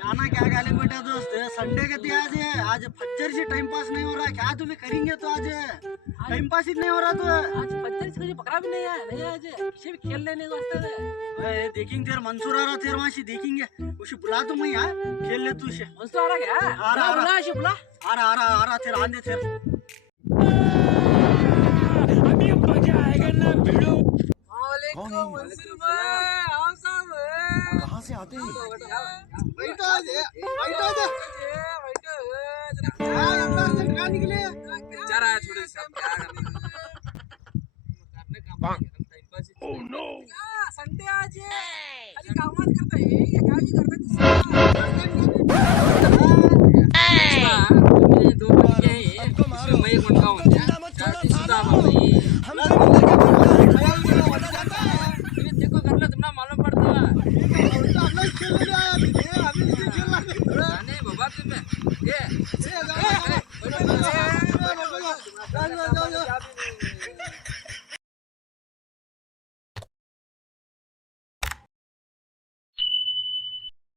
गाना क्या गाले बेटा दोस्त, संडे के थे आज। आज फज्जर से टाइम पास नहीं हो रहा, क्या तुम्हें करेंगे तो आज टाइम पास ही नहीं हो रहा। तो आज पत्थर से पकड़ा भी नहीं है, नहीं आज किसी भी खेल लेने को वास्ते थे। देखेंगे तेरे मंसूर आ रहा, तेरे वहां से देखेंगे उसे बुला तो मैं यार, खेल ले तू उसे। मंसूर आ रहा क्या? आ रहा, बुला उसे बुला। आ रहा तेरे आंधे तेरे। अभी मजा आएगा ना भिड़ो। वालेकुम मंसूर भाई, आओ साहब। कहाँ से आते हैं? बैठो बैठो निकले जा रहा है छोटे से क्या करने का time pass. Oh no. Sunday आज है, अरे काम मत करता है ये, क्या भी करता है मैं दो बच्चे हैं, उसमें मैं एक मुंडा हूं सीधा भाई। देखो कर लो, तुमने मालूम पड़ता है नहीं बाबा तुम्हें ये